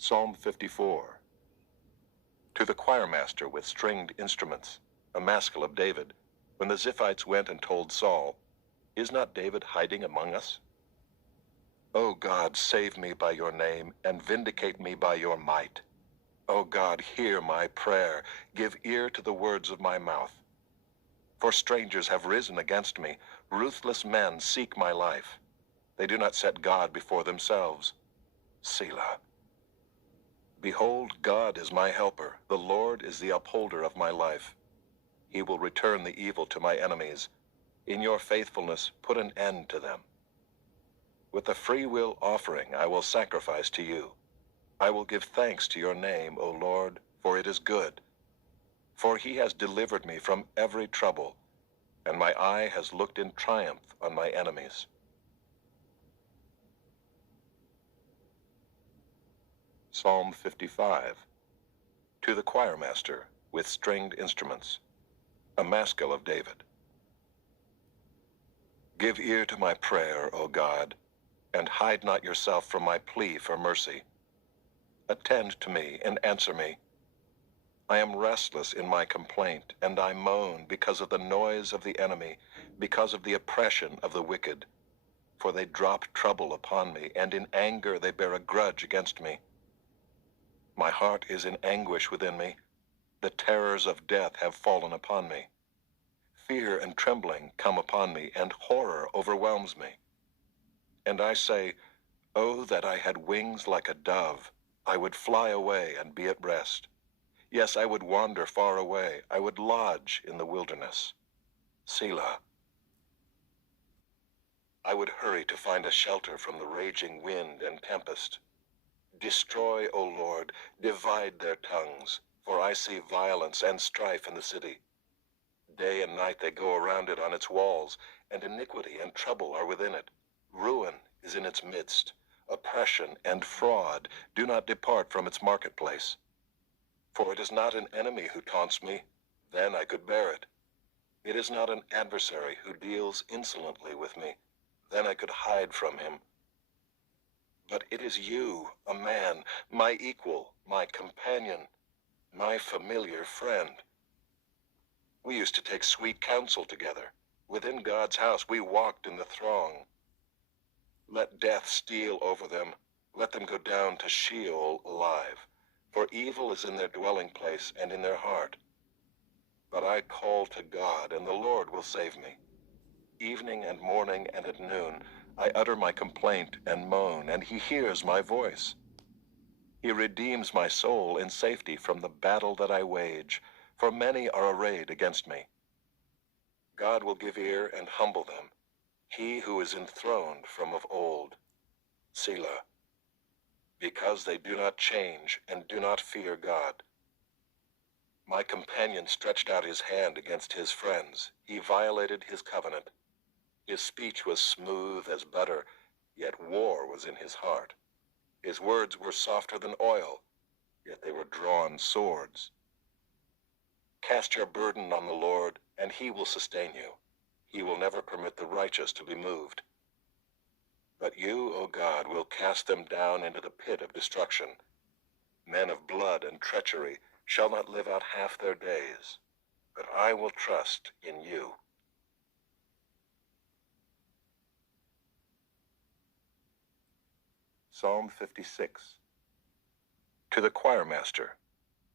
Psalm 54. To the choirmaster with stringed instruments, a maskil of David, when the Ziphites went and told Saul, "Is not David hiding among us?" O God, save me by your name, and vindicate me by your might. O God, hear my prayer, give ear to the words of my mouth. For strangers have risen against me, ruthless men seek my life. They do not set God before themselves. Selah. Behold, God is my helper, the Lord is the upholder of my life. He will return the evil to my enemies. In your faithfulness put an end to them. With a free will offering I will sacrifice to you. I will give thanks to your name, O Lord, for it is good. For he has delivered me from every trouble, and my eye has looked in triumph on my enemies. Psalm 55. To the choirmaster with stringed instruments, a maskil of David. Give ear to my prayer, O God, and hide not yourself from my plea for mercy. Attend to me and answer me. I am restless in my complaint, and I moan because of the noise of the enemy, because of the oppression of the wicked. For they drop trouble upon me, and in anger they bear a grudge against me. My heart is in anguish within me. The terrors of death have fallen upon me. Fear and trembling come upon me, and horror overwhelms me. And I say, "Oh, that I had wings like a dove! I would fly away and be at rest. Yes, I would wander far away. I would lodge in the wilderness." Selah. I would hurry to find a shelter from the raging wind and tempest. Destroy, O Lord, divide their tongues, for I see violence and strife in the city. Day and night they go around it on its walls, and iniquity and trouble are within it. Ruin is in its midst. Oppression and fraud do not depart from its marketplace. For it is not an enemy who taunts me, then I could bear it. It is not an adversary who deals insolently with me, then I could hide from him. But it is you, a man, my equal, my companion, my familiar friend. We used to take sweet counsel together. Within God's house we walked in the throng. Let death steal over them. Let them go down to Sheol alive. For evil is in their dwelling place and in their heart. But I call to God, and the Lord will save me. Evening and morning and at noon, I utter my complaint and moan, and he hears my voice. He redeems my soul in safety from the battle that I wage, for many are arrayed against me. God will give ear and humble them, he who is enthroned from of old. Selah. Because they do not change and do not fear God. My companion stretched out his hand against his friends. He violated his covenant. His speech was smooth as butter, yet war was in his heart. His words were softer than oil, yet they were drawn swords. Cast your burden on the Lord, and he will sustain you. He will never permit the righteous to be moved. But you, O God, will cast them down into the pit of destruction. Men of blood and treachery shall not live out half their days, but I will trust in you. Psalm 56. To the choirmaster,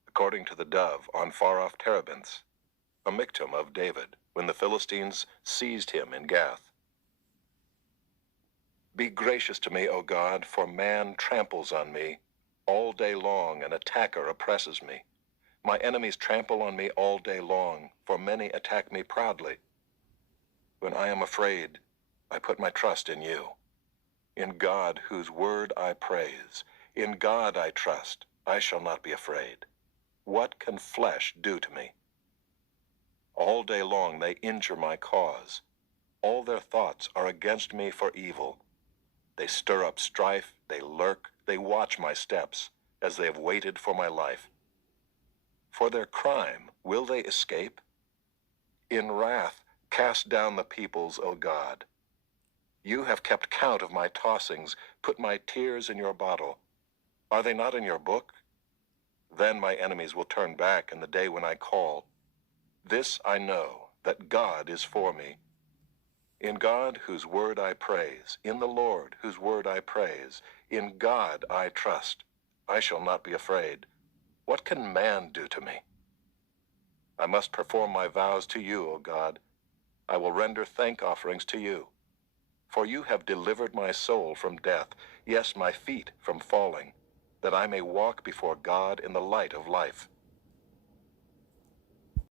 according to the dove on far-off terebinths, a miktam of David, when the Philistines seized him in Gath. Be gracious to me, O God, for man tramples on me. All day long an attacker oppresses me. My enemies trample on me all day long, for many attack me proudly. When I am afraid, I put my trust in you. In God, whose word I praise, in God I trust, I shall not be afraid. What can flesh do to me? All day long they injure my cause. All their thoughts are against me for evil. They stir up strife, they lurk, they watch my steps, as they have waited for my life. For their crime, will they escape? In wrath, cast down the peoples, O God. You have kept count of my tossings, put my tears in your bottle. Are they not in your book? Then my enemies will turn back in the day when I call. This I know, that God is for me. In God, whose word I praise, in the Lord, whose word I praise, in God I trust. I shall not be afraid. What can man do to me? I must perform my vows to you, O God. I will render thank offerings to you. For you have delivered my soul from death, yes, my feet from falling, that I may walk before God in the light of life.